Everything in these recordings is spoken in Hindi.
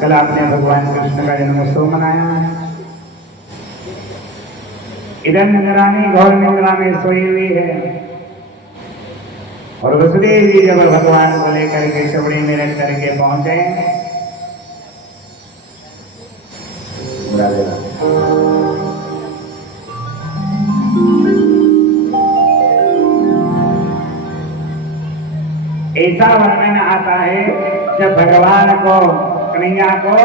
कल आपने भगवान कृष्ण का जन्मोत्सव मनाया। इधर निंद्रानी घोर निंद्रा में सोई हुई है और वसुदेव जी जब भगवान को लेकर के चबड़ी में रख करके पहुंचे, ऐसा वर्णन आता है जब भगवान को कन्हैया को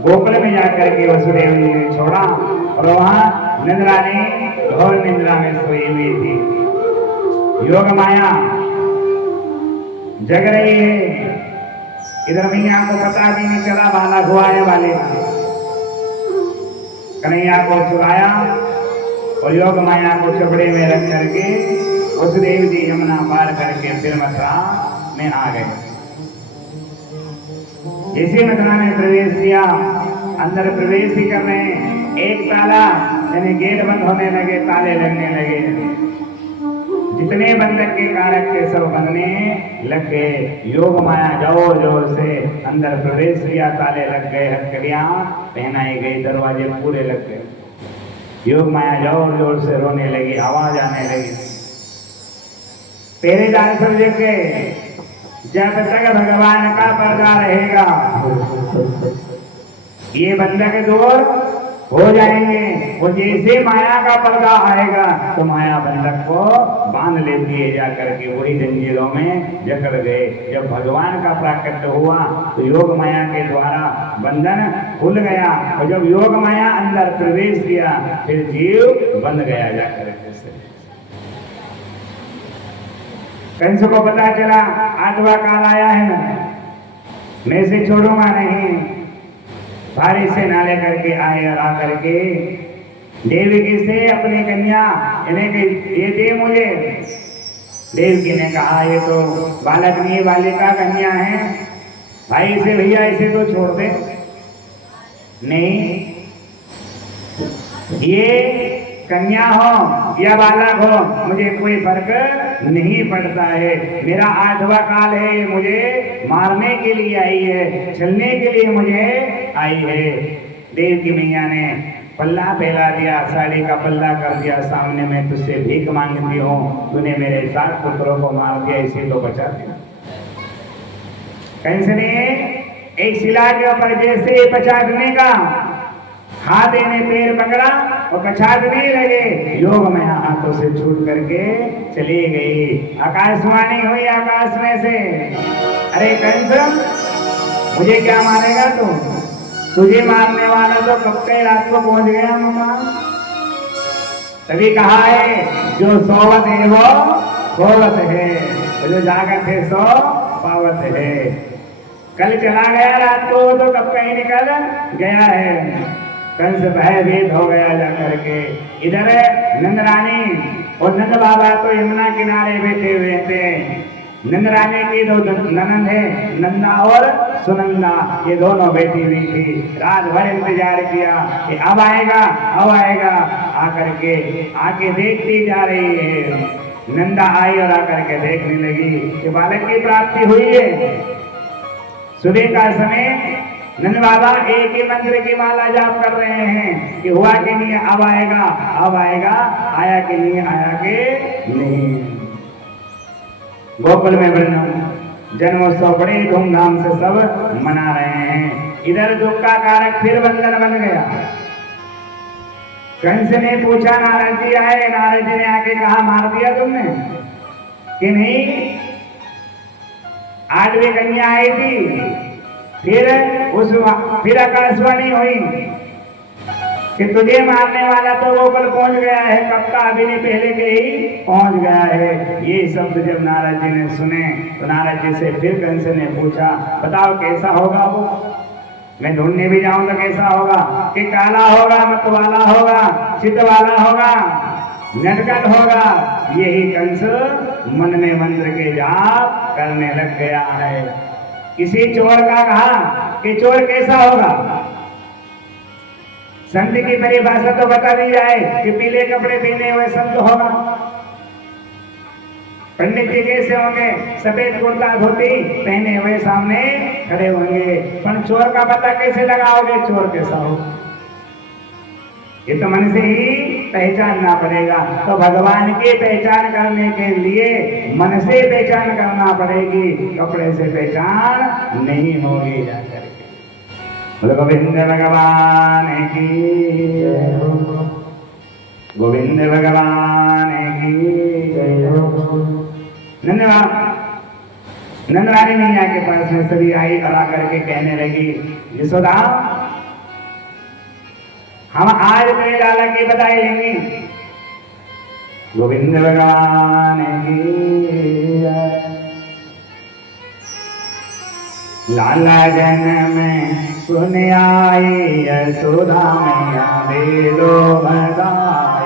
गोकुल में जाकर के वसुदेव जी ने छोड़ा और वहां निंद्रानी घोर निंद्रा में सोई हुई थी। योग माया जग रही है। इधर मैया को पता भी नहीं चला बालक हुआ है वाले कन्हैया को सुलाया और योग माया को चपड़े में रख करके वसुदेव जी यमुना पार करके फिर मथुरा में आ गए। जैसे मथुरा में प्रवेश किया, अंदर प्रवेश ही कर रहे हैं, एक ताला यानी गेट बंद होने लगे, ताले लगने लगे। जितने बंधक के कारक के सब बनने लग गए। योग माया जोर जोर से अंदर प्रवेश किया, ताले लग गए, हथकड़ियां पहनाई गई, दरवाजे पूरे लग गए। योग माया जोर जोर से रोने लगी, आवाज आने लगी। पहरेदार समझे के जब तक भगवान का पर्दा रहेगा ये बंधक दूर हो जाएंगे। वो जैसे माया का पर्दा आएगा तो माया बंधक को बांध लेती है, जाकर के वही जंजीरों में जकड़ गए। जब भगवान का प्राकट्य हुआ तो योग माया के द्वारा बंधन खुल गया और जब योग माया अंदर प्रवेश किया फिर जीव बंध गया जाकर के। कंस को पता चला आठवां काल आया है ना, मैं इसे छोड़ूंगा नहीं। भारी से नाले करके आए और आकर के देवकी से अपनी कन्या इन्हें ये दे मुझे। देवकी ने कहा ये तो बालक नहीं बालिका कन्या है, भाई इसे भैया इसे तो छोड़ दे। नहीं, ये कन्या हो या बालक हो मुझे कोई फर्क नहीं पड़ता है। मेरा आठवां काल है, मुझे मारने के लिए आई है, छलने के लिए मुझे आई है। देव की मैया ने पल्ला फैला दिया, साड़ी का पल्ला कर दिया सामने में, तुझसे भीख मांगती हूँ, तूने मेरे 7 पुत्रों को मार दिया, इसे तो बचा दिया। कंस ने एक शिला के ऊपर जैसे पचाटने का हाथ ने पैर पकड़ा और पछाड़ने लगे, योग में हाथों से छूट करके चली गई। आकाशवाणी हुई आकाश में से, अरे कंस मुझे क्या मारेगा तू? तुझे मारने वाला तो कब से रात को पहुंच गया मामा। तभी कहा है जो सोवत है वो खोवत है, जो जागत है सो पावत है। कल चला गया रात को तो कब कहीं निकल गया है। कंस भयभीत हो गया जाकर के। इधर नंदरानी और नंद बाबा तो यमुना किनारे बैठे हुए थे। नंदरानी की 2 ननंद है, नंदा और सुनंदा, ये दोनों बैठी हुई थी। रात भर इंतजार किया कि अब आएगा अब आएगा, आकर के आके देखती जा रही है। नंदा आई और आकर के देखने लगी कि बालक की प्राप्ति हुई है। सुबह का समय नंद बाबा एक ही मंत्र की माला जाप कर रहे हैं कि हुआ कि नहीं, अब आएगा अब आएगा, आया कि नहीं आया कि नहीं। गोकुल में जन्मोत्सव बड़े धूमधाम से सब मना रहे हैं। इधर दुख का कारक फिर बंधन बन गया। कंस ने पूछा नारद जी आए, नारद जी ने आके कहा मार दिया तुमने कि नहीं? 8वीं कन्या आई थी, फिर आकाशवाणी हुई कि तुझे मारने वाला तो गोकुल पहुंच गया है, कब का अभी ने पहले के ही पहुंच गया है। ये शब्द जब नारद जी ने सुने तो नारद जी से फिर कंस ने पूछा बताओ कैसा होगा वो? मैं ढूंढने भी जाऊं तो कैसा होगा? कि काला होगा, मत वाला होगा, चित वाला होगा, नटखट होगा। यही कंस मन में मंत्र के जाप करने लग गया है। किसी चोर का कहा कि चोर कैसा होगा? संत की परिभाषा तो बता दी जाए कि पीले कपड़े पहने हुए संत होगा। पंडित जी कैसे होंगे? सफेद कुर्ता धोती पहने हुए सामने खड़े होंगे, पर चोर का पता कैसे लगाओगे? चोर कैसा हो, ये तो मन से ही पहचानना पड़ेगा। तो भगवान की पहचान करने के लिए मन से पहचान करना पड़ेगी, कपड़े से पहचान नहीं होगी। जाकर के गोविंद भगवान की, गोविंद भगवान की। नंदरानी मैया के पास में सभी आई और आकर के कहने लगी, यशोदा हम आज तेरे लाला की बधाई लेंगे। गोविंद भगवान की। लाला जन्म सुन आई यशोदा मैया दे दो बधाई।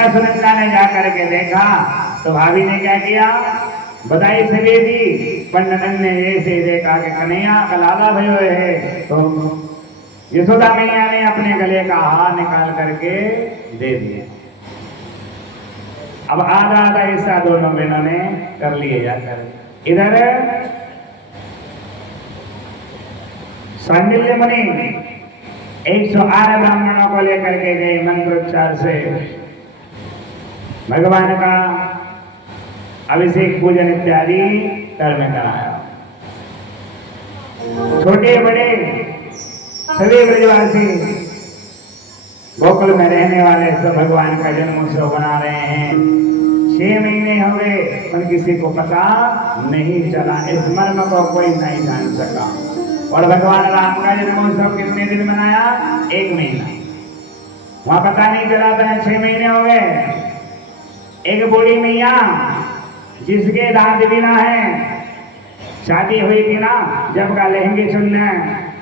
जरा सुनंदा ने जाकर के देखा तो भाभी ने क्या किया, बधाई सभी दी। पंडन ने ऐसे देखा कि कन्हैया का लाला भयो है, तो यशोदा मैया ने अपने गले का हार निकाल करके दे दिया। अब आधा आधा हिस्सा दोनों बहनों ने कर लिए जाकर। इधर सांडिल्य मुनि 108 ब्राह्मणों को लेकर के गए, मंत्रोच्चार से भगवान का अभिषेक पूजन इत्यादि कर्म कराया। छोटे बड़े सभी ब्रजवासी गोकुल में रहने वाले सब भगवान का जन्मोत्सव बना रहे हैं। 6 महीने हो गए पर किसी को पता नहीं चला, इस मर्म को कोई नहीं जान सका। और भगवान राम का जन्मोत्सव कितने दिन मनाया? 1 महीना। वहां पता नहीं चला था 6 महीने हो गए। एक बूढ़ी मैया जिसके दांत भी ना है, शादी हुई थी ना, जब का लहंगे चुनने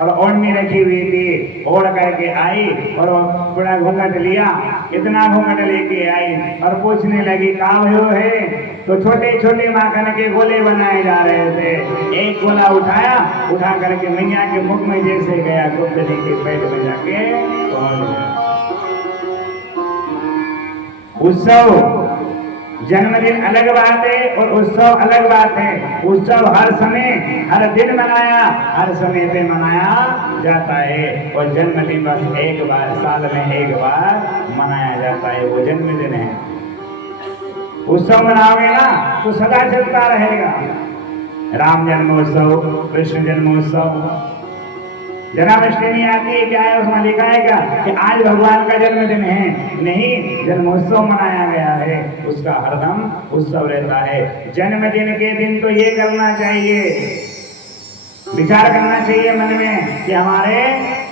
और ओढ़नी रखी हुई थी, ओढ़ करके आई और बड़ा घूंघट लिया, इतना घूंघट लेके आई और पूछने लगी कहाँ भयो है? तो छोटे छोटे माखन के गोले बनाए जा रहे थे। एक गोला उठाया, उठा करके मैया के मुख में जैसे गया, गुप्तनी के पेट में जाके पहुंच गया। उत्सव जन्मदिन अलग बात है और उत्सव अलग बात है। उत्सव हर समय हर दिन मनाया, हर समय पे मनाया जाता है, और जन्मदिन बस एक बार साल में एक बार मनाया जाता है, वो जन्मदिन है। उत्सव मनाओगे ना तो सदा चलता रहेगा। राम जन्मोत्सव, कृष्ण जन्मोत्सव, जन्माष्टमी आती है, क्या है उसमें लिखा है क्या कि आज भगवान का जन्मदिन है? नहीं, जन्मोत्सव मनाया गया है, उसका हरदम उत्सव रहता है। जन्मदिन के दिन तो ये करना चाहिए, विचार करना चाहिए मन में कि हमारे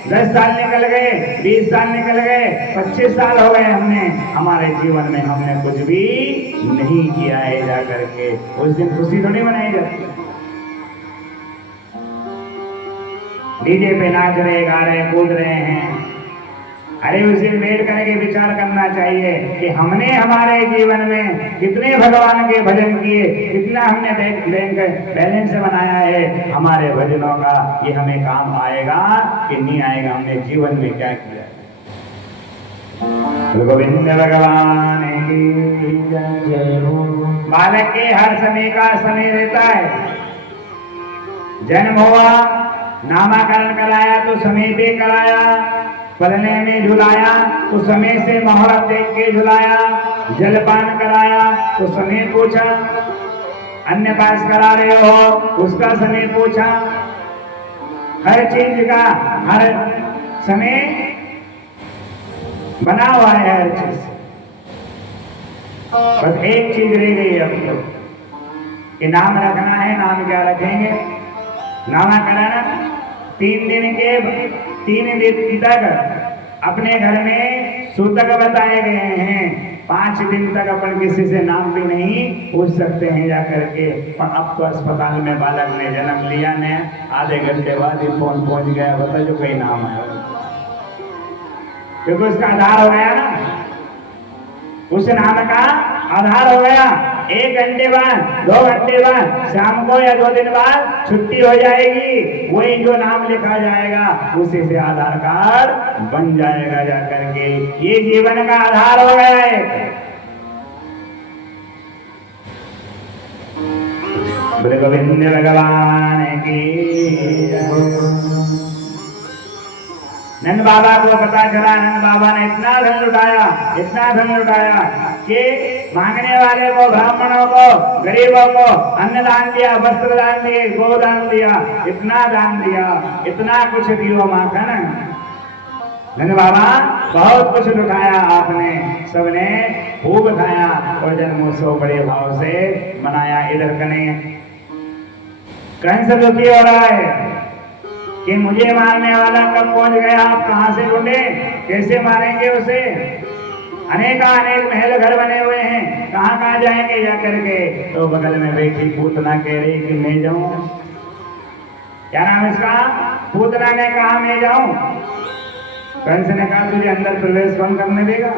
10 साल निकल गए, 20 साल निकल गए, 25 साल हो गए, हमने हमारे जीवन में हमने कुछ भी नहीं किया है। जा करके उस दिन खुशी थोड़ी मनाई जाती है। डीजे पे नाच रहे, गा रहे, कूद रहे हैं। अरे उस दिन बैठ करके विचार करना चाहिए कि हमने हमारे जीवन में कितने भगवान के भजन किए, कितना हमने बैंक बैलेंस बनाया है हमारे भजनों का, ये हमें काम आएगा कि नहीं आएगा, हमने जीवन में क्या किया। गोविंद भगवान की जय हो। बालक के हर समय का समय रहता है। जन्म हुआ, नामाकरण कराया तो समय पे कराया, पलने में झुलाया तो समय से मुहूर्त देख के झुलाया, जलपान कराया तो समय पूछा, अन्न पास करा रहे हो उसका समय पूछा, हर चीज का हर समय बना हुआ है हर चीज। बस एक चीज रह गई है अब तो कि नाम रखना है। नाम क्या रखेंगे? नामाकरण 3 दिन तक अपने घर में सूतक बताए गए हैं। 5 दिन तक अपन किसी से नाम भी नहीं पूछ सकते हैं जा करके। पर अब तो अस्पताल में बालक ने जन्म लिया ने आधे घंटे बाद ही फोन पहुंच गया, बता जो कोई नाम है, क्योंकि उसका आधार हो गया ना, उस नाम का आधार हो गया। 1 घंटे बाद, 2 घंटे बाद, शाम को या 2 दिन बाद छुट्टी हो जाएगी, वही जो नाम लिखा जाएगा उसी से आधार कार्ड बन जाएगा जा करके। ये जीवन का आधार हो गया है। गोविंद भगवान की। नंद बाबा को पता चला, नंद बाबा ने इतना धन लुटाया, इतना धन लुटाया कि मांगने वाले को, ब्राह्मणों को, गरीबों को अन्न दान दिया, वस्त्र दान दिए, गोदान दिया, इतना दान दिया, इतना कुछ दियो माखन। नंद बाबा बहुत कुछ लुटाया आपने, सबने खूब खाया और जन्मोत्सव बड़े भाव से मनाया। इधर कंस दुखी हो रहा है कि मुझे मारने वाला कब पहुंच गया, आप कहां से ढूंढे, कैसे मारेंगे उसे। अनेक महल घर बने हुए हैं, कहां कहां जाएंगे जा करके। तो बगल में बैठी पूतना कह रही कि मैं जाऊं। क्या नाम इसका? पूतना ने कहा मैं जाऊं। कंस ने कहा तुझे अंदर प्रवेश कौन करने देगा?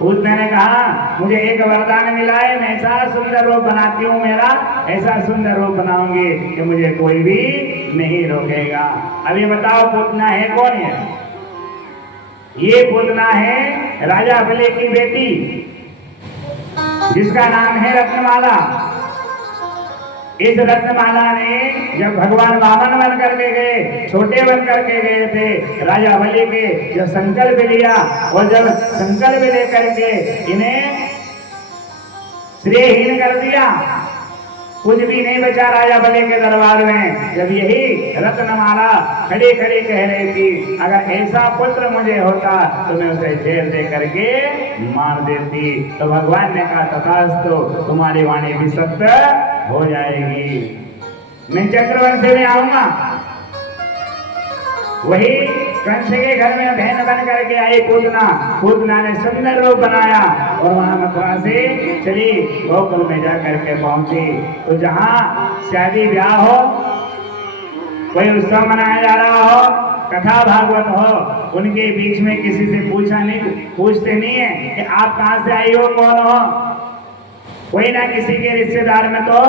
पूतना ने कहा मुझे एक वरदान मिला है, मैं ऐसा सुंदर रूप बनाती हूँ मेरा, ऐसा सुंदर रूप बनाऊंगी कि मुझे कोई भी नहीं रोकेगा। अभी बताओ पूतना है कौन है? ये पूतना है राजा बलि की बेटी, जिसका नाम है रत्नमाला। इस रत्नमाला ने जब भगवान वामन बन करके गए, छोटे बन करके गए थे राजा बलि के, जब संकल्प लिया और जब संकल्प लेकर के इन्हें श्रेयहीन कर दिया, कुछ भी नहीं बचा राजा बलि के दरबार में। जब यही रत्नमाला खड़ी खड़ी कह रही थी अगर ऐसा पुत्र मुझे होता तो मैं उसे जेल दे करके मार देती, तो भगवान ने कहा तथास्तु, तुम्हारी वाणी भी सत्य हो जाएगी, मैं चक्रवंशी में आऊंगा। वही कंस के घर में बहन बन करके आई पूतना। पूतना ने सुंदर रूप बनाया और वहां मथुरा से चली गोकुल में जा करके पहुंची। तो जहां शादी ब्याह हो, कोई उत्सव मनाया जा रहा हो, कथा भागवत हो, उनके बीच में किसी से पूछते नहीं है कि आप कहां से आई हो, कौन हो। कोई ना किसी के रिश्तेदार में तो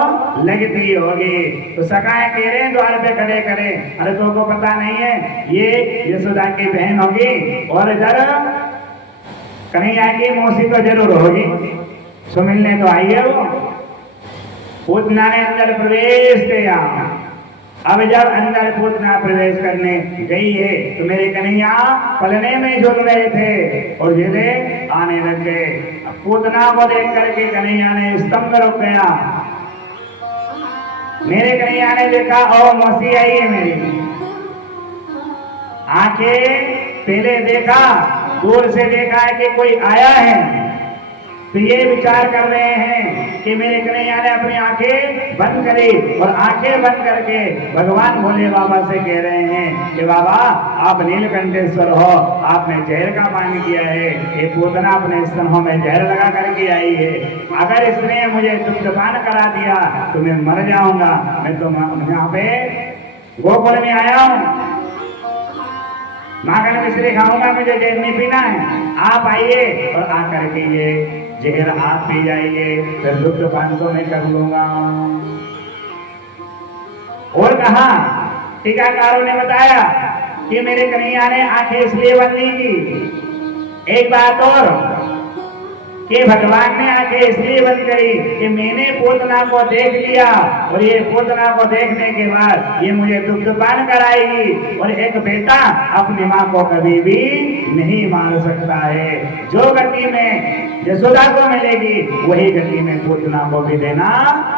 लगती होगी। तो सखाए कह रहे हैं द्वार पे खड़े खड़े, अरे तो को पता नहीं है ये यशोदा की बहन होगी और इधर कन्हैया की मौसी तो जरूर होगी, सो मिलने तो आई है वो। पूतना ने अंदर प्रवेश किया। अब जब अंदर पूतना प्रवेश करने गई है तो मेरे कन्हैया पलने में झुक रहे थे और जिले आने लग गए। पूतना को देख करके कन्हैया ने स्तंभ रुक गया। मेरे कन्हैया ने देखा ओ मौसी आई है मेरी। आंखें पहले देखा, दूर से देखा है कि कोई आया है, तो ये विचार कर रहे हैं कि मेरे कन्हैया ने अपनी आंखें बंद करी और आंखें बंद करके भगवान भोले बाबा से कह रहे हैं कि बाबा आप नीलकंठेश्वर हो, आपने जहर का पान किया है, ये पूतना अपने स्तनों में जहर लगा करके आई है, अगर इसने मुझे दुग्धपान करा दिया तो मैं मर जाऊंगा। मैं तो यहाँ पे गोकुल में आया हूँ, माखन मिश्री खाऊंगा, मुझे जहर नहीं पीना है। आप आइए और आकर के ये जहर आप पी जाइए, फिर दुग्ध पान तो मैं कर लूंगा। और कहा टीकाकारों ने बताया कि मेरे कन्हैया ने आंखें इसलिए बंद की। एक बात और कि भगवान ने आंखें इसलिए बंद करी कि मैंने पूतना को देख लिया और ये पूतना को देखने के बाद ये मुझे दुग्धपान कराएगी और एक बेटा अपनी माँ को कभी भी नहीं मार सकता है। जो गति में यशोदा को मिलेगी वही गति में पूतना को भी देना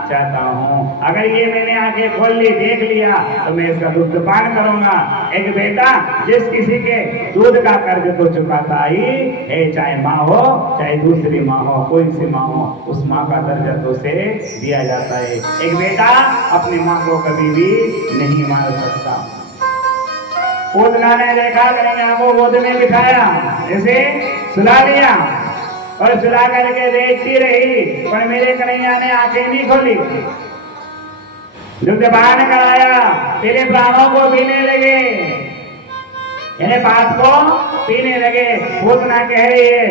चाहता हूँ। अगर ये मैंने आंखें खोल ली, देख लिया तो मैं इसका दुग्धपान करूंगा। एक बेटा जिस किसी के दूध का कर्ज तो चुकाता ही है, चाहे माँ हो चाहे दूसरी माँ हो, कोई सी माँ हो, उस माँ का दर्जा तो उसे दिया जाता है। एक बेटा अपनी माँ को कभी भी नहीं मार सकता। पूतना ने देखा कन्हैया को गोद में बिठाया, ऐसे सुला दिया और सुला करके देखती रही, पर मेरे कन्हैया ने आंखें नहीं खोली। दुग्धपान कराया, पहले प्राणों को पीने लगे, इन्हें बात को पीने लगे। पूतना कह रही है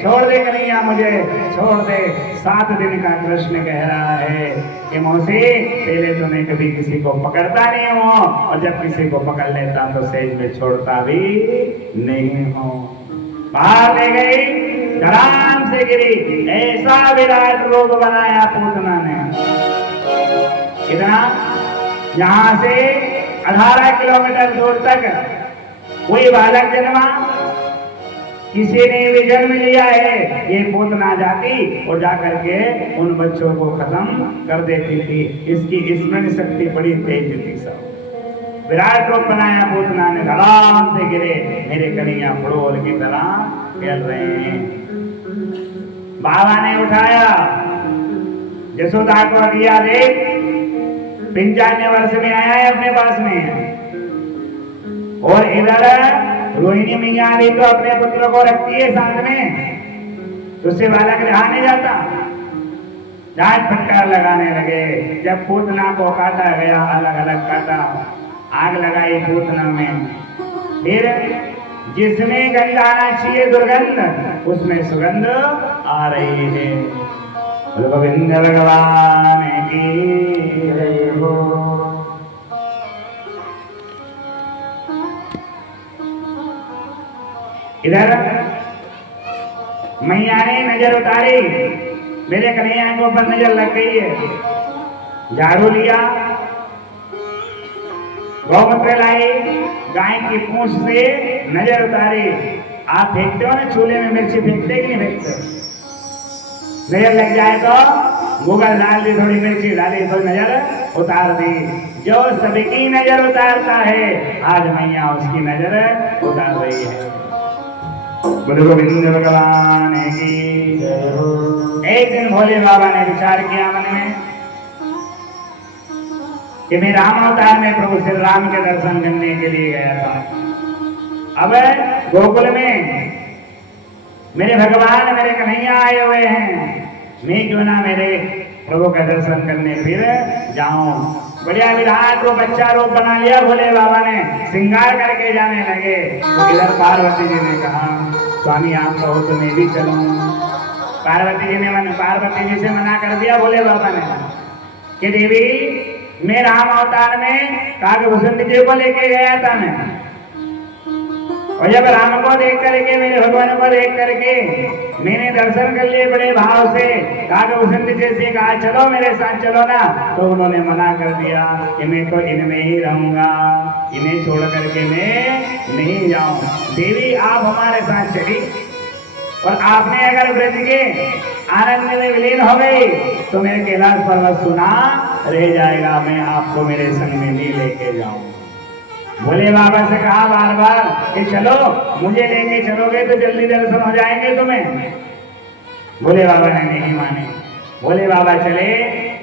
छोड़ दे कन्हैया, मुझे छोड़ दे। 7 दिन का कृष्ण कह रहा है कि मौसी पहले तो मैं कभी किसी को पकड़ता नहीं हूँ और जब किसी को पकड़ लेता तो सेज में छोड़ता भी नहीं हूँ। बाहर ले गई, आराम से गिरी, ऐसा विराट रूप बनाया पूतना ने। इतना यहाँ से 18 किलोमीटर दूर तक कोई बालक जन्मा, किसी ने भी जन्म लिया है, ये पूतना जाती और जाकर के उन बच्चों को खत्म कर देती थी। इसकी स्मरण शक्ति बड़ी तेज थी। सब विराट रूप बनाया पूतना ने, धड़ाम से गिरे, मेरे कन्हैया फुटबॉल की तरह खेल रहे हैं। बाबा ने उठाया, यशोदा को दिया, देख 95 वर्ष में आया है अपने पास में। और इधर रोहिणी मैया भी तो अपने पुत्र को रखती है साथ में, उससे बालक रहा नहीं जाता। जाट फटकार लगाने लगे। जब पूतना को काटा गया, अलग अलग काटा, आग लगाई पूतना में, फिर जिसमें गंध आना चाहिए दुर्गंध, उसमें सुगंध आ रही है। गोविंद भगवान की जय हो। इधर मैया ने नजर उतारी, मेरे कन्हैया के ऊपर नजर लग गई है। झाड़ू लिया, गौमूत्र लाई, गाय की पूंछ से नजर उतारी। आप फेंकते हो ना चूल्हे में मिर्ची, फेंकते कि नहीं फेंकते? नजर लग जाए तो गूगल डाल दी, थोड़ी मिर्ची डाली तो नजर उतार दी। जो सबकी नजर उतारता है, आज मैया उसकी नजर उतार रही है। बोलो गोविंद भगवान की जय हो। एक दिन भोले बाबा ने विचार किया मन में कि मैं राम अवतार में प्रभु श्री राम के दर्शन करने के लिए गया था। अब गोकुल में मेरे भगवान, मेरे कन्हैया आए हुए हैं, मैं क्यों ना मेरे प्रभु का दर्शन करने फिर जाऊं। बढ़िया विराट रूप, बच्चा रूप बना लिया भोले बाबा ने, श्रृंगार करके जाने लगे। तो इधर पार्वती जी ने कहा, स्वामी आप कहो तो मैं भी चलूं। पार्वती जी से मना कर दिया भोले बाबा ने कि देवी, मैं राम अवतार में काकभूषण जी को लेके गया था मैं, और जब राम को देख करके, मेरे भगवान को देख करके मैंने दर्शन कर लिए बड़े भाव से, काकभूषण जी से कहा चलो मेरे साथ चलो ना, तो उन्होंने मना कर दिया कि मैं तो इनमें ही रहूंगा, इन्हें छोड़ करके मैं नहीं जाऊं। देवी आप हमारे साथ चली, और आपने अगर ब्रज के आनंद में विलीन हो गई तो मेरे कैलाश पर्वत सुना रह जाएगा, मैं आपको मेरे संग में नहीं लेके जाऊं। भोले बाबा से कहा बार बार कि चलो, मुझे लेके चलोगे तो जल्दी दर्शन हो जाएंगे तुम्हें। भोले बाबा ने नहीं माने। भोले बाबा चले,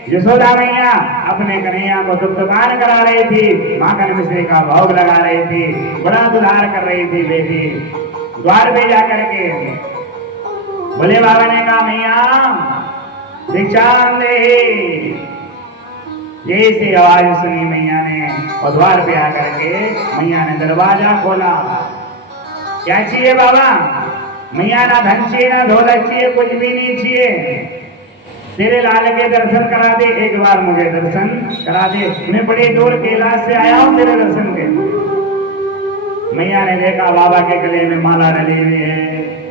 यशोदा मैया अपने कन्हैया को दुग्धपान करा रही थी, माखन मिश्री का भोग लगा रही थी, बड़ा दुलार कर रही थी बेटी। द्वार पे जाकर के भोले बाबा ने कहा मैया दीक्षांत दे। जैसे आवाज सुनी मैया ने, और द्वार पे आकर के मैया ने दरवाजा खोला। क्या चाहिए बाबा? मैया ना धन चाहिए, ना दौलत चाहिए, कुछ भी नहीं चाहिए, तेरे लाल के दर्शन करा दे, एक बार मुझे दर्शन करा दे, मैं बड़े दूर कैलाश से आया हूं तेरे दर्शन के। मैया ने देखा बाबा के गले में माला डली हुई है,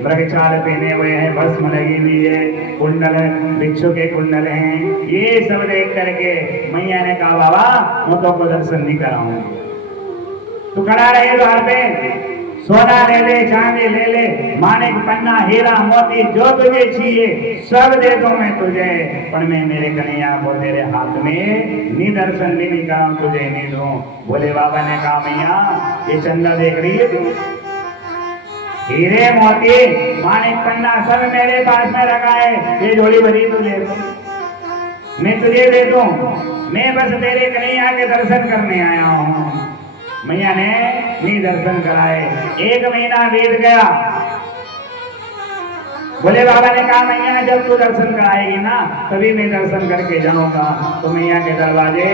मृगछाल पहने हुए हैं, भस्म लगी हुई है, कुंडल भिक्षु के कुंडल हैं, ये सब देख करके मैया ने कहा बाबा मैं तो को दर्शन नहीं कराऊंगी, तू खड़ा रहे द्वार पे, सोना ले ले, चांदी ले ले, मानिक पन्ना हीरा मोती जो तुझे चाहिए सब दे दूं मैं तुझे, पर मैं मेरे कन्हैया को तेरे हाथ में नहीं दर्शन भी नहीं कराऊं, तुझे नहीं दूं। भोले बाबा ने कहा मैया ये चंदा देख रही है तू, हीरे मोती मानिक पन्ना सब मेरे पास में रखा है, ये झोली भरी तुझे मैं तुझे दे दूं, मैं बस तेरे कन्हैया के दर्शन करने आया हूं। मैया ने नहीं दर्शन कराए। एक महीना बीत गया। भोले बाबा ने कहा मैया जब तू दर्शन कराएगी ना तभी मैं दर्शन करके जाऊंगा। तो मैया के दरवाजे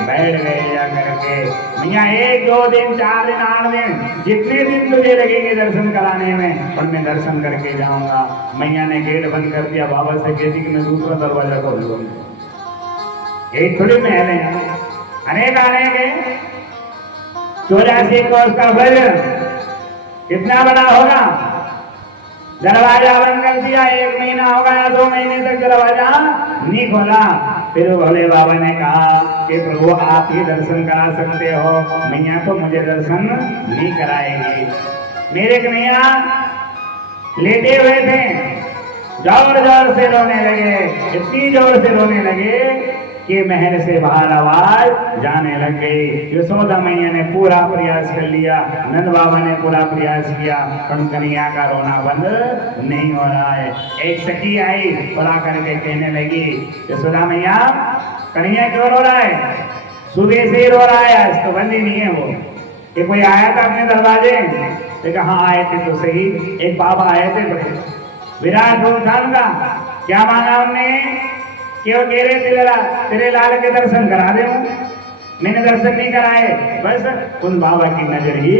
बैठ गए जा करके। मैया 1 2 दिन 4 दिन 8 दिन जितने दिन तुझे लगेंगे दर्शन कराने में, पर मैं दर्शन करके जाऊंगा। मैया ने गेट बंद कर दिया। बाबा से कहती कि मैं दूसरा दरवाजा खोल दूंगा। एक थोड़ी महल है, अनेक अनेक 84 कोस का ब्रज कितना बड़ा होगा। दरवाजा बंद कर दिया। 1 महीना हो गया, 2 महीने तक दरवाजा नहीं खोला। फिर भोले बाबा ने कहा कि प्रभु आप ही दर्शन करा सकते हो, मैया तो मुझे दर्शन नहीं कराएगी। मेरे कन्हैया लेटे हुए थे, जोर जोर से रोने लगे, इतनी जोर से रोने लगे कि महल से बाहर आवाज जाने लग गई। यशोदा मैया ने पूरा प्रयास कर लिया, नंद बाबा ने पूरा प्रयास किया, पर कन्हैया का रोना बंद नहीं हो रहा है। एक सखी आई और आकर के कहने लगी यशोदा मैया कन्हैया क्यों रो रहा है? सुबह से ही रो रहा है, आज तो बंद ही नहीं है वो। कि कोई आया था अपने दरवाजे? देखा हाँ आए थे तो सही, एक बाबा आए थे बड़े विराट रूप था उनका। क्या मांगा उनने? क्यों कह रहे तेरे लाल के दर्शन करा दे। मैंने दर्शन नहीं कराए, बस उन बाबा की नजर ही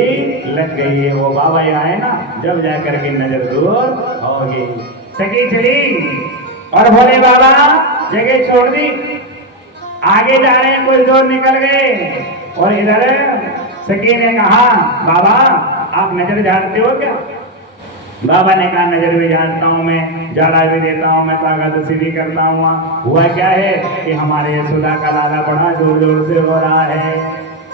लग गई है। वो बाबा यहाँ है ना, जब जाकर के नजर दूर होगी। सखी चली और भोले बाबा जगह छोड़ दी, आगे जा रहे हैं, कुछ दूर निकल गए और इधर सखी ने कहा बाबा आप नजर झाड़ते हो क्या? बाबा ने कहा नजर भी झाड़ता हूँ मैं, झाड़ा भी देता हूँ मैं, ताकतसी भी करता हूँ। हुआ क्या है कि हमारे यशोदा का लाला बड़ा जोर जोर से रो रहा है।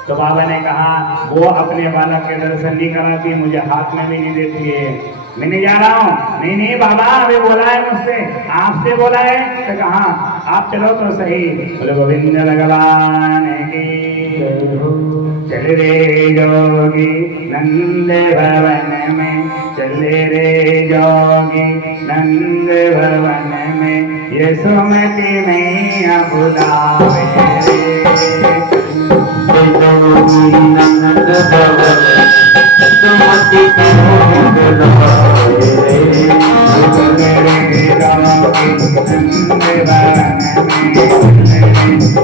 तो बाबा ने कहा वो अपने बालक के दर्शन नहीं कराती, मुझे हाथ में भी नहीं देती है, मैं नहीं जा रहा हूँ। नहीं नहीं बाबा अभी बोला है मुझसे, आपसे बोला है। तो कहा आप चलो तो सही। बोले गोविंद भगवान की चल रे जोगी नंद भवन में, चले रे जोगी नंद भवन में, यशोमती मैया बुलावे नंद भवन यशोमती को बुलावे रे, चले रे जोगी नंद भवन में,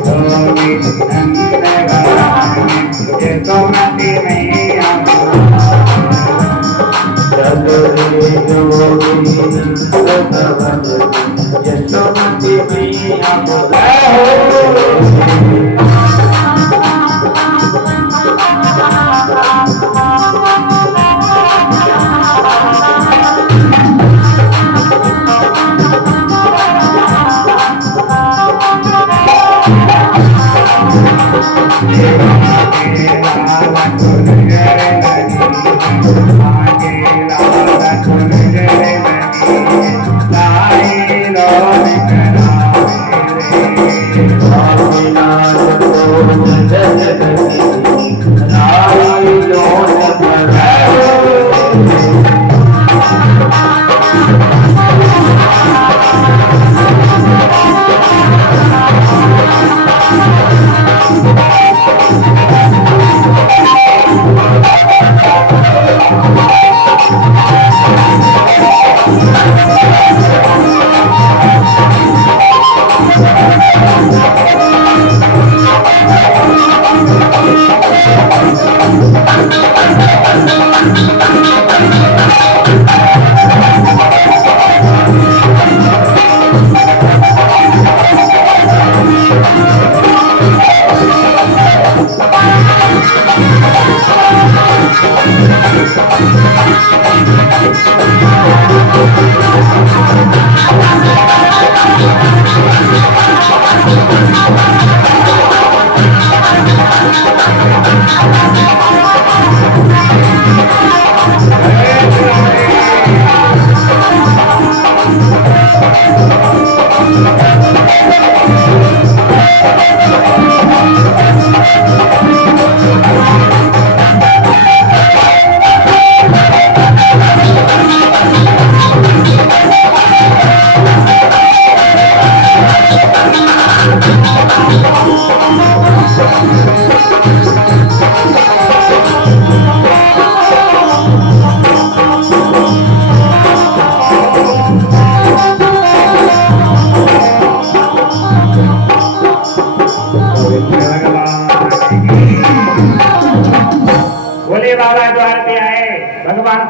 जोगी नंद भवन में, यशोमती मैया यशोमती मैया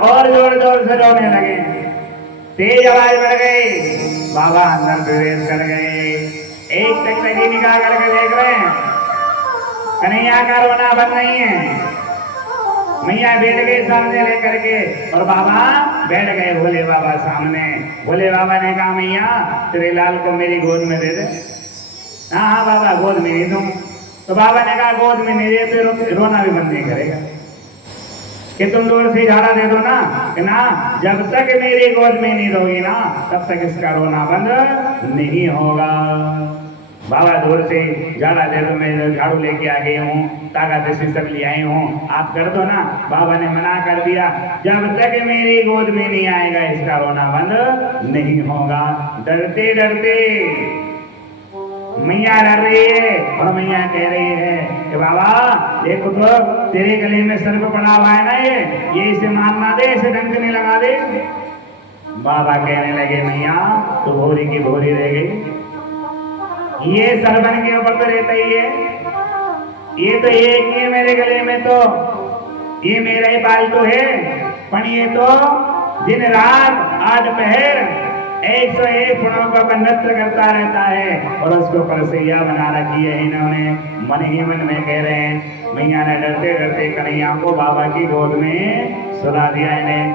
और जोर जोर से रोने लगे, तेज आवाज बढ़ गई। बाबा अंदर प्रवेश कर गए, एक टकटकी निकाल करके देख रहे हैं, कन्हैया का रोना बंद नहीं है। मैया बैठ गई सामने लेकर के और बाबा बैठ गए भोले बाबा सामने। भोले बाबा ने कहा मैया तेरे लाल को मेरी गोद में दे दे। हाँ हाँ बाबा गोद में नहीं दूं। तो बाबा ने कहा गोद में नहीं दे तो रोना भी बंद नहीं करेगा, कि तुम जोर से झाड़ा दे दो ना, कि ना जब तक मेरी गोद में नहीं दोगी ना तब तक इसका रोना बंद नहीं होगा। बाबा दूर से झाड़ा दे दो, मैं झाड़ू लेके आ गई हूँ, ताकत से सब ले आई हूँ, आप कर दो ना। बाबा ने मना कर दिया, जब तक मेरी गोद में नहीं आएगा इसका रोना बंद नहीं होगा। डरते डरते मैया डर रही है और मैया कह रही है कि बाबा देखो तो तेरे गले में सर्प पड़ा हुआ है ना, ये इसे मारना दे, इसे डंक नहीं लगा दे। बाबा कहने लगे मैया तो भोरी की भोरी रह गई, ये सरबन के ऊपर तो रहता ही है, ये तो एक ही है मेरे गले में, तो ये मेरा ही पालतू है, पर ये तो दिन रात 8 पहर 101 गुणों का नृत्य करता रहता है और उसको परसैया बना रखी है इन्होंने। मन ही मन में कह रहे हैं, मैया ने डरते डरते कन्हैया को बाबा की गोद में सुला दिया इन्हें।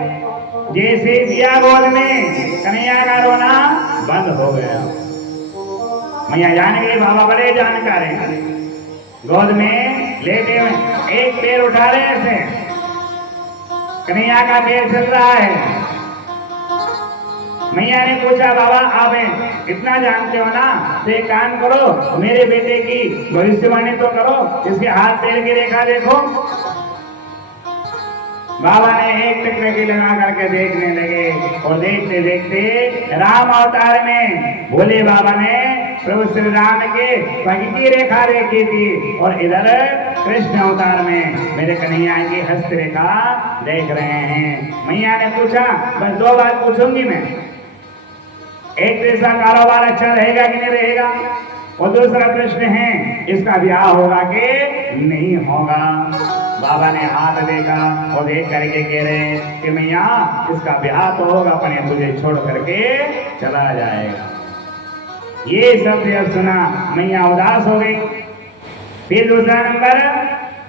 जैसे दिया गोद में, कन्हैया का रोना बंद हो गया। मैया जान गई बाबा बड़े जानकार हैं। गोद में लेटे हुए एक पैर उठा रहे ऐसे, कन्हैया का पैर चल रहा है। मैया ने पूछा, बाबा आप इतना जानते हो ना, तो एक काम करो, मेरे बेटे की भविष्यवाणी तो करो, इसके हाथ पैर की रेखा देखो। बाबा ने एक टकटकी लगा करके देखने लगे और देखते देखते राम अवतार में भोले बाबा ने प्रभु श्री राम के पग की रेखा देखी थी और इधर कृष्ण अवतार में मेरे कन्हैया की हस्त रेखा देख रहे हैं। मैया ने पूछा, बस 2 बात पूछूंगी मैं, एक तो इसका कारोबार अच्छा रहेगा कि नहीं रहेगा, और दूसरा प्रश्न है इसका ब्याह होगा कि नहीं होगा। बाबा ने हाथ देखा और देख करके कह रहे कि मैया इसका ब्याह तो होगा, पर ये तुझे छोड़ करके चला जाएगा। ये सब जब सुना मैया उदास हो गई। फिर दूसरा नंबर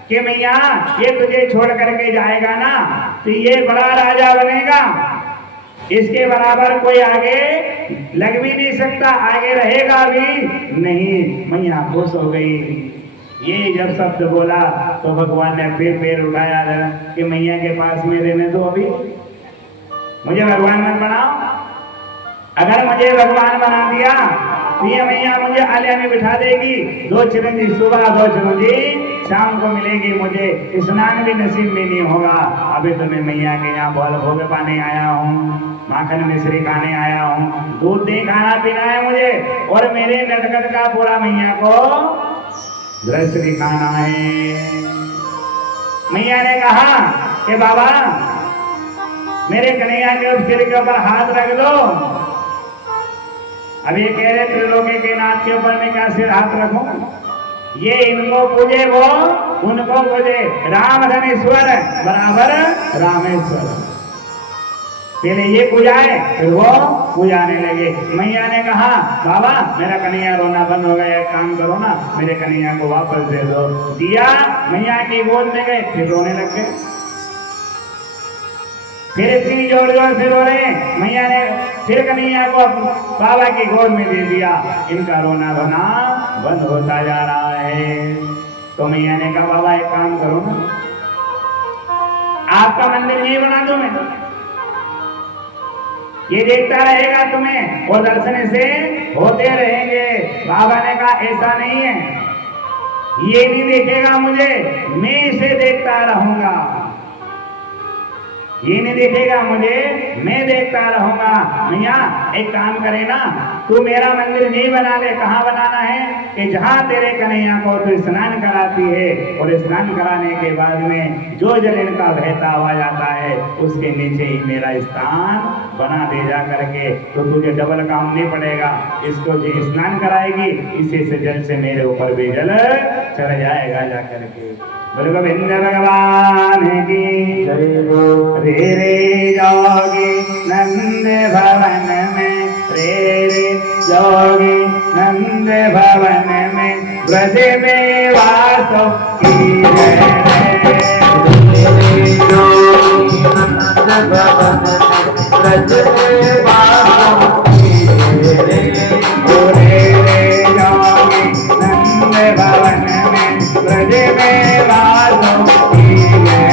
कि मैया ये तुझे छोड़ करके जाएगा ना, तो ये बड़ा राजा बनेगा, इसके बराबर कोई आगे लग भी नहीं सकता, आगे रहेगा भी नहीं। मैया खुश हो गई। ये जब शब्द बोला तो भगवान ने फिर पैर उठाया कि मैया के पास में रहने दो, अभी मुझे भगवान मत बनाओ। अगर मुझे भगवान बना दिया तो ये मैया मुझे आलिया में बिठा देगी, 2 चिरंजी सुबह 2 चिरंजी शाम को मिलेगी, मुझे स्नान भी नसीब भी नहीं होगा। अभी तो मैं मैया के यहाँ भोग पाने आया हूँ, माखन मिश्री खाने आया हूँ, दूध दही खाना पीना है मुझे, और मेरे नटखट का पूरा मैया को दृश्य दिखाना है। मैया ने कहा कि बाबा मेरे कन्हैया के सिर के ऊपर हाथ रख दो। अब ये कह रहे त्रिलोकी के नाथ के ऊपर मैं क्या सिर हाथ रखूं? ये इनको पूजे वो उनको पूजे, राम धनेश्वर बराबर रामेश्वर। पहले ये पूजाए फिर वो पूजाने लगे। मैया ने कहा, बाबा मेरा कन्हैया रोना बंद हो गया, एक काम करो ना, मेरे कन्हैया को वापस दे दो। दिया, मैया की गोद में गए, फिर रोने लग गए। फिर इतनी जोर जोर से रो रहे, मैया ने फिर कन्हैया को बाबा की गोद में दे दिया। इनका रोना धोना बंद होता जा रहा है। तो मैया ने कहा, बाबा एक काम करो ना, आपका मंदिर यही बना दूं मैं, ये देखता रहेगा तुम्हें और दर्शन से होते रहेंगे। बाबा ने कहा, ऐसा नहीं है, ये नहीं देखेगा मुझे, मैं इसे देखता रहूंगा। ये नहीं देखेगा मुझे, मैं देखता रहूंगा। मैया एक काम करे ना, तू मेरा मंदिर नहीं बना ले। कहाँ बनाना है कि जहाँ तेरे कन्हैया को तू स्नान कराती है, और स्नान कराने के बाद में जो जल इनका बहता हुआ जाता है उसके नीचे ही मेरा स्थान बना दे जा करके, तो तुझे डबल काम नहीं पड़ेगा। इसको जो स्नान कराएगी, इसी से जल से मेरे ऊपर भी जल चढ़ जाएगा जा करके। बोलो गोविंद भगवान की रे रे जोगी नंद भवन में, रे रे जोगी नंद भवन में, ब्रज में वासो की रे रे जोगी नंद भवन में, ब्रज में वासो की रे रे जोगी नंद भवन में, ब्रज में वासो की रे।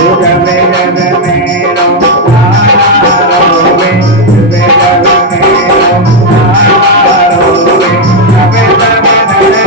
जब जब मेरो रोवे, जब मेरो रोवे, तब तब दर्शन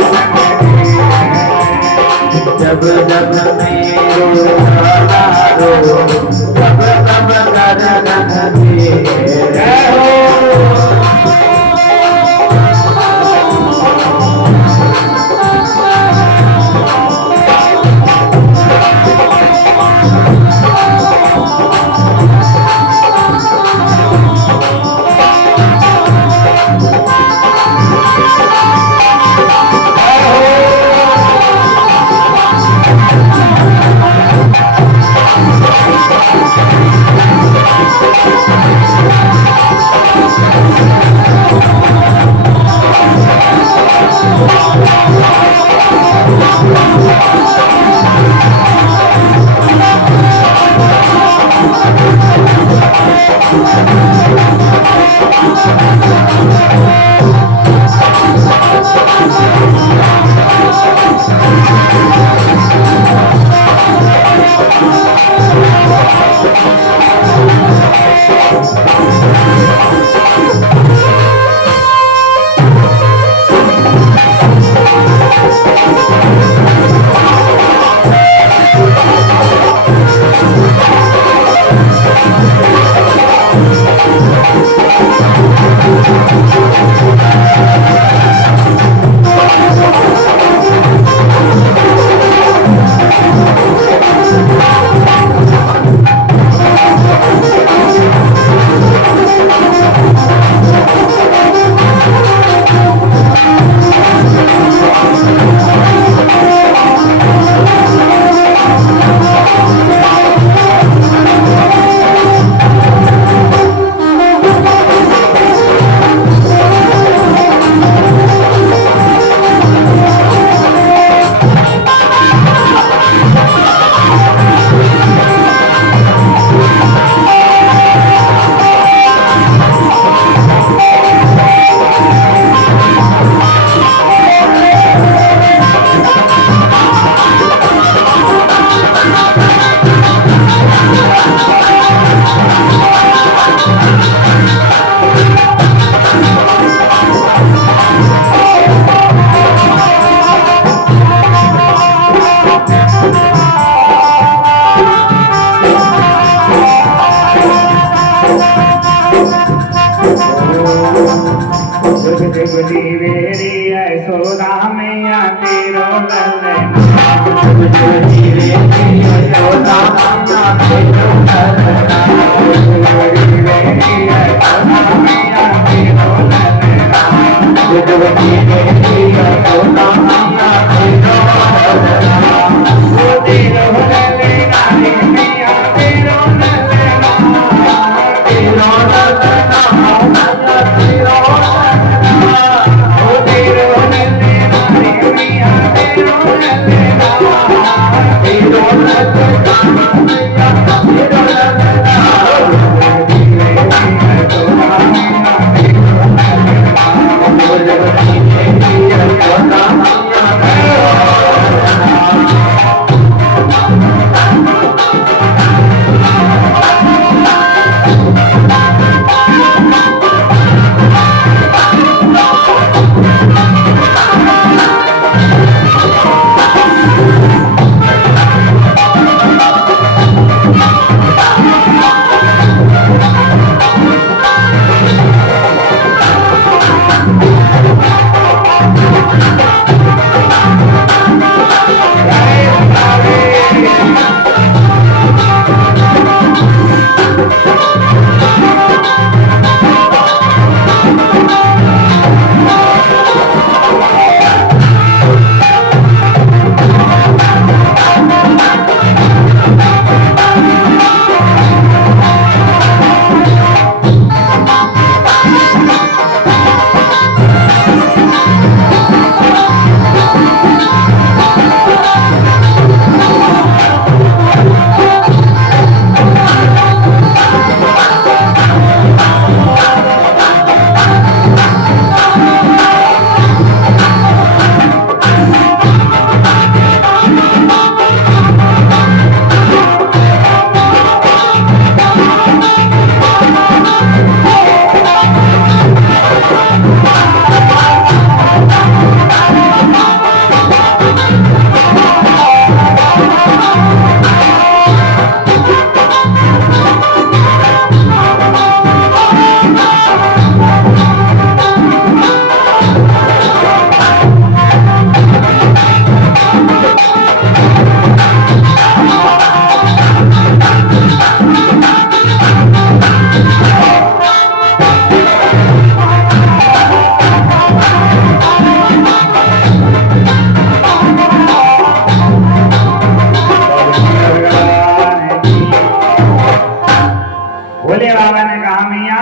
बाबा ने कहा मैया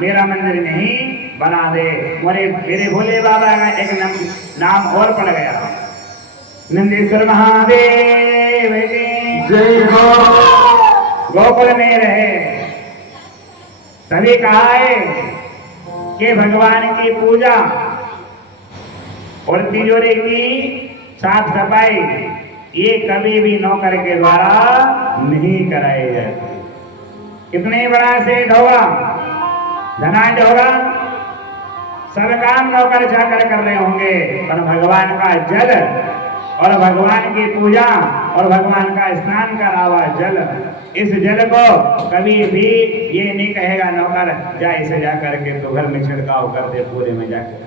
मेरा मंदिर नहीं बना दे। मेरे भोले बाबा का एक नाम और पड़ गया, नंदीश्वर महादेव की जय हो। गोकुल में रहे। तभी कहा है कि भगवान की पूजा और तिजोरी की साफ सफाई ये कभी भी नौकर के द्वारा नहीं कराई जाती। कितने बड़ा सेठ होगा, धनाढ्य होगा, सब काम नौकर चाकर कर रहे होंगे, पर भगवान का जल और भगवान की पूजा और भगवान का स्नान करा हुआ जल, इस जल को कभी भी ये नहीं कहेगा नौकर जा इसे जा करके तो घर में छिड़काव कर दे पूरे में जाकर।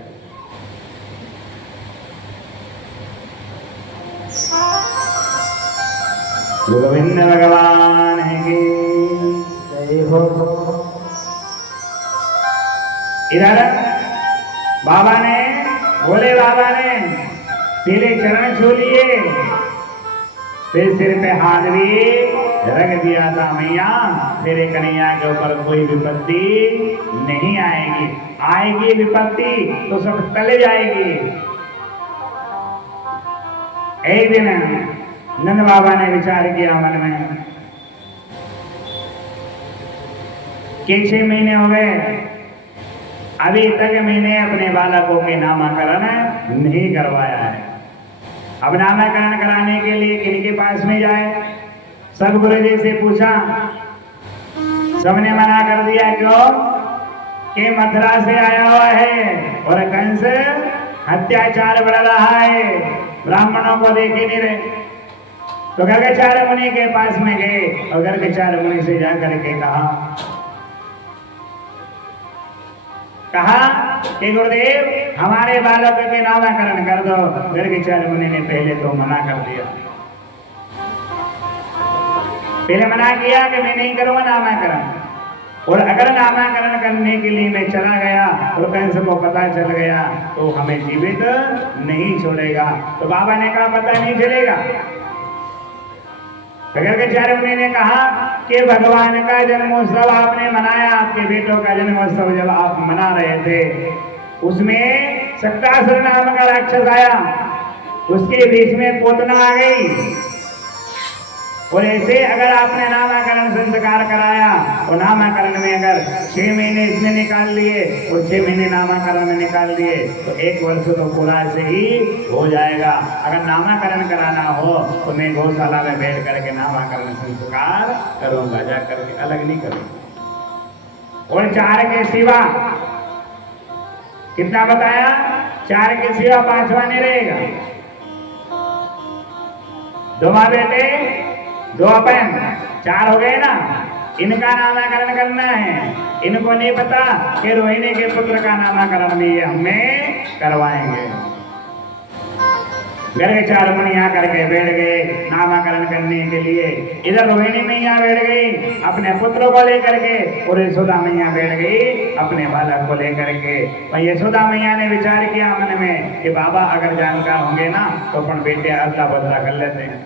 गोविंद भगवान है कि जय हो। इधर बाबा ने, भोले बाबा ने पहले चरण छू लिए, फिर सिर पे हाथ भी रख दिया था मैया तेरे कन्हैया के ऊपर कोई विपत्ति नहीं आएगी, आएगी विपत्ति तो सब टल जाएगी। एक दिन नंद बाबा ने विचार किया मन में कि 6 महीने हो गए, अभी तक मैंने अपने बालकों के नामकरण नहीं करवाया है। अब नामकरण कराने के लिए किनके पास में जाए? सब गुरुजी से पूछा, सबने मना कर दिया। क्यों? कि मथुरा से आया हुआ है और कंस अत्याचार बढ़ रहा है, ब्राह्मणों को देखे नहीं रहे। तो गर्गचार्य मुनि के पास में गए और गर्गचार्य मुनि से जाकर के कहा कि गुरुदेव हमारे बालक के नामकरण कर दो। गर्गचार्य मुनि ने पहले तो मना कर दिया, पहले मना किया कि मैं नहीं करूंगा नामकरण, और अगर नामकरण करने के लिए मैं चला गया और कंस को पता चल गया तो हमें जीवित नहीं छोड़ेगा। तो बाबा ने कहा पता नहीं चलेगा। गर्गचार्य मुनि ने कहा कि भगवान का जन्मोत्सव आपने मनाया, आपके बेटों का जन्मोत्सव जब आप मना रहे थे उसमें शक्तासुर नाम का राक्षस आया, उसके बीच में पोतना आ गई, और ऐसे अगर आपने नामकरण संस्कार कराया और नामकरण में अगर 6 महीने इसने निकाल लिए और 6 महीने नामकरण में निकाल लिए तो 1 वर्ष तो पूरा से ही हो जाएगा। अगर नामकरण कराना हो तो मैं गौशाला में बैठ करके नामकरण संस्कार करूंगा, जा करके अलग नहीं करूंगा। और 4 के सिवा कितना बताया? 4 के सिवा 5वां नहीं रहेगा। 2 बेटे 2 अपन 4 हो गए ना, इनका नामकरण करना है। इनको नहीं पता कि रोहिणी के पुत्र का नामकरण भी हमें करवाएंगे। गर्गचार्य मुनि यहाँ करके बैठ गए नामकरण करने के लिए। इधर रोहिणी मैया बैठ गई अपने पुत्र को लेकर के, और यशोदा मैया बैठ गई अपने बालक को लेकर के। और यशोदा मैया ने विचार किया मन में कि बाबा अगर जानकार होंगे ना तो अपन बेटे अदला बदला कर लेते हैं।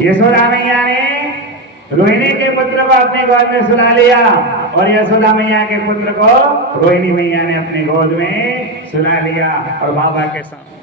यशोदा मैया ने रोहिणी के पुत्र को अपने गोद में सुला लिया और यशोदा मैया के पुत्र को रोहिणी मैया ने अपनी गोद में सुला लिया और बाबा के साथ